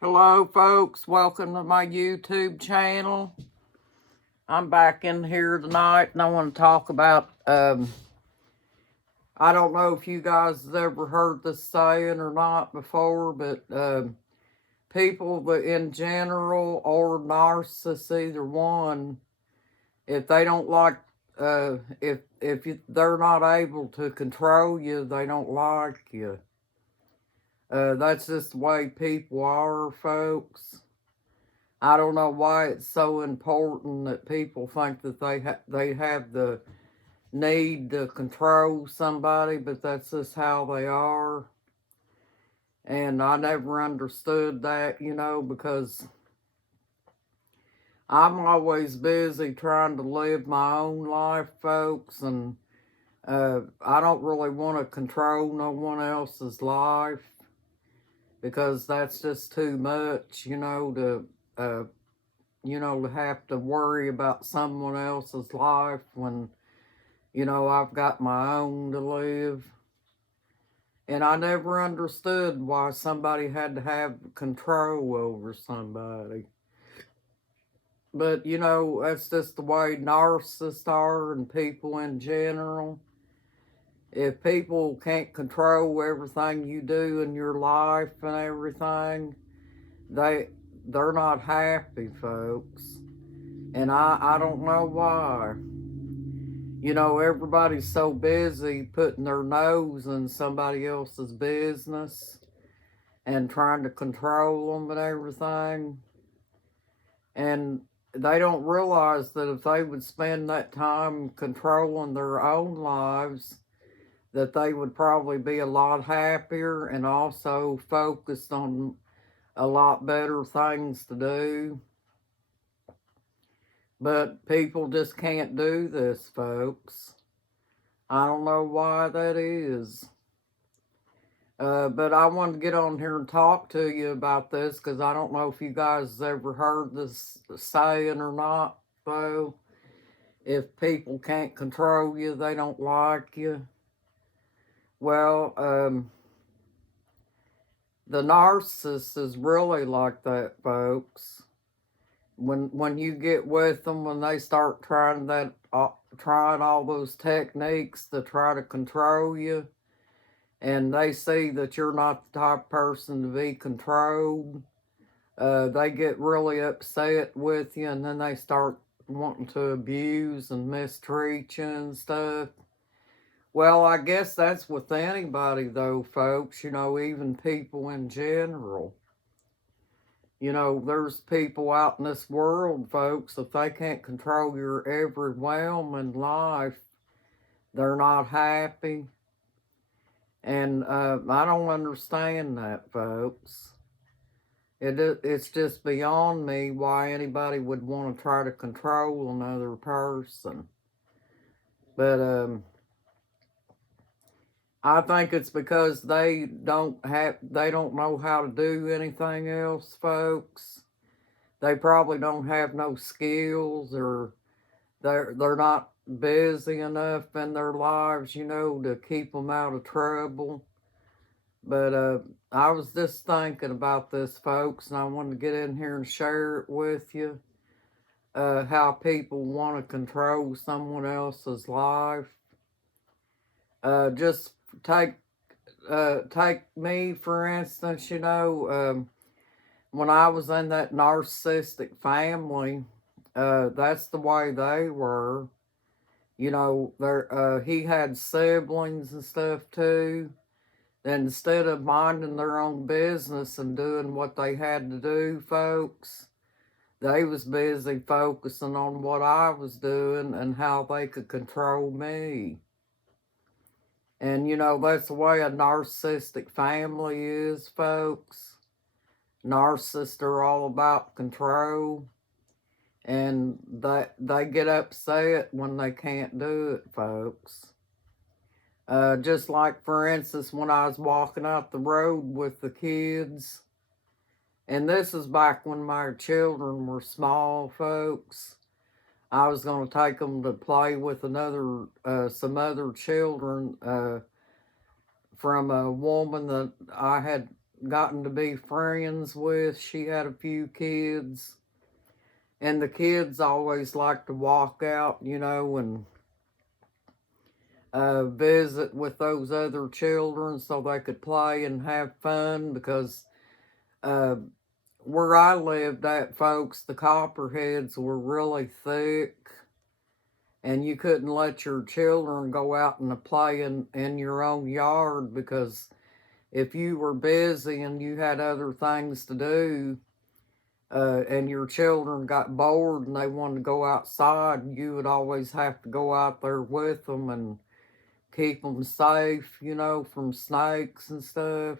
Hello, folks. Welcome to my YouTube channel. I'm back in here tonight, and I want to talk about. I don't know if you guys have ever heard this saying or not before, but people that in general or narcissists, either one, if they don't like, they're not able to control you, they don't like you. That's just the way people are, folks. I don't know why it's so important that people think that they have the need to control somebody, but that's just how they are. And I never understood that, because I'm always busy trying to live my own life, folks, and I don't really want to control no one else's life because that's just too much, to have to worry about someone else's life when, I've got my own to live. And I never understood why somebody had to have control over somebody. But, that's just the way narcissists are and people in general. If people can't control everything you do in your life and everything, they're not happy, folks. And I don't know why. Everybody's so busy putting their nose in somebody else's business and trying to control them and everything. And they don't realize that if they would spend that time controlling their own lives, that they would probably be a lot happier and also focused on a lot better things to do. But people just can't do this, folks. I don't know why that is. But I wanted to get on here and talk to you about this because I don't know if you guys ever heard this saying or not, though. If people can't control you, they don't like you. Well, the narcissist is really like that, folks. When you get with them, when they start trying all those techniques to try to control you, and they see that you're not the type of person to be controlled, they get really upset with you, and then they start wanting to abuse and mistreat you and stuff. Well, I guess that's with anybody, though, folks, even people in general. There's people out in this world, folks, if they can't control your every whim in life, they're not happy. And I don't understand that, folks. It's just beyond me why anybody would want to try to control another person. But I think it's because they don't know how to do anything else, folks. They probably don't have no skills, or they're not busy enough in their lives, to keep them out of trouble. But I was just thinking about this, folks, and I wanted to get in here and share it with you. How people want to control someone else's life. Just take me, for instance, when I was in that narcissistic family, that's the way they were. He had siblings and stuff too. And instead of minding their own business and doing what they had to do, folks, they was busy focusing on what I was doing and how they could control me. And, that's the way a narcissistic family is, folks. Narcissists are all about control. And they get upset when they can't do it, folks. Just like, for instance, when I was walking out the road with the kids, and this is back when my children were small, folks. I was going to take them to play with some other children from a woman that I had gotten to be friends with. She had a few kids. And the kids always liked to walk out, and visit with those other children so they could play and have fun because uh, where I lived at, folks, the copperheads were really thick and you couldn't let your children go out and play in your own yard because if you were busy and you had other things to do, and your children got bored and they wanted to go outside, you would always have to go out there with them and keep them safe, from snakes and stuff.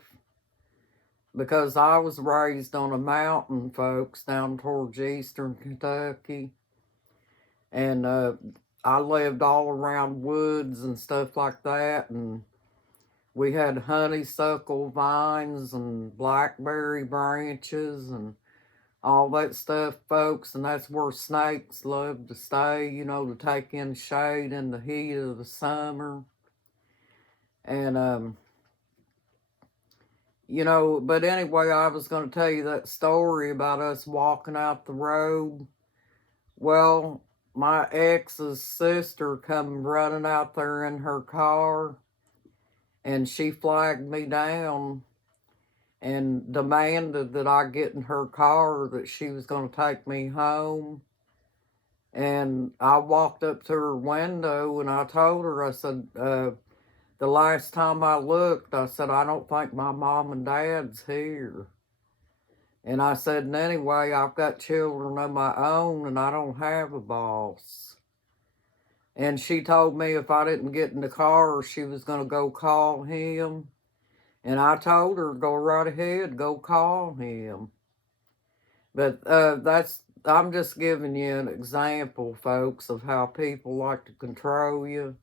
Because I was raised on a mountain, folks, down towards eastern Kentucky. And I lived all around woods and stuff like that. And we had honeysuckle vines and blackberry branches and all that stuff, folks, and that's where snakes love to stay, to take in shade in the heat of the summer. And, but anyway, I was going to tell you that story about us walking out the road. Well, my ex's sister come running out there in her car, and she flagged me down and demanded that I get in her car, that she was going to take me home. And I walked up to her window and I told her, I said, the last time I looked, I said, I don't think my mom and dad's here. And I said, and anyway, I've got children of my own and I don't have a boss. And she told me if I didn't get in the car, she was going to go call him. And I told her, go right ahead, go call him. But I'm just giving you an example, folks, of how people like to control you.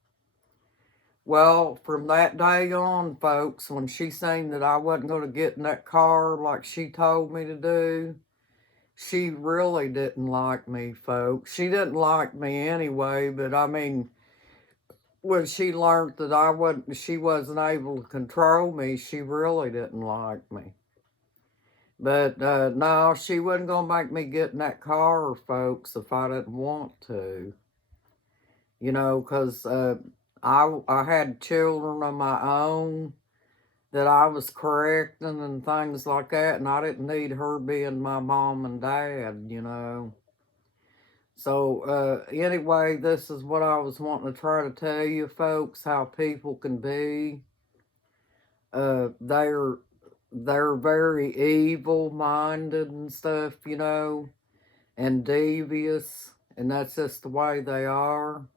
Well, from that day on, folks, when she seen that I wasn't going to get in that car like she told me to do, she really didn't like me, folks. She didn't like me anyway, but I mean, when she learned that she wasn't able to control me, she really didn't like me. But no, she wasn't going to make me get in that car, folks, if I didn't want to. Because I had children of my own that I was correcting and things like that, and I didn't need her being my mom and dad, So anyway, this is what I was wanting to try to tell you, folks, how people can be. They're very evil-minded and stuff, and devious, and that's just the way they are.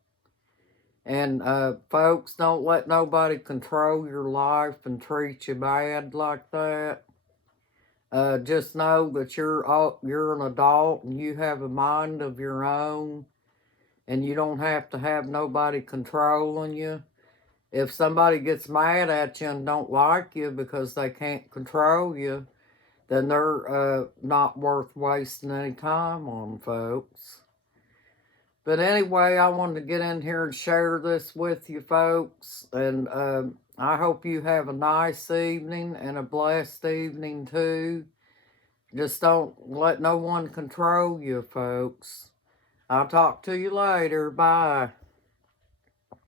And folks, don't let nobody control your life and treat you bad like that. Just know that you're an adult and you have a mind of your own, and you don't have to have nobody controlling you. If somebody gets mad at you and don't like you because they can't control you, then they're not worth wasting any time on, folks. But anyway, I wanted to get in here and share this with you, folks. And I hope you have a nice evening and a blessed evening, too. Just don't let no one control you, folks. I'll talk to you later. Bye.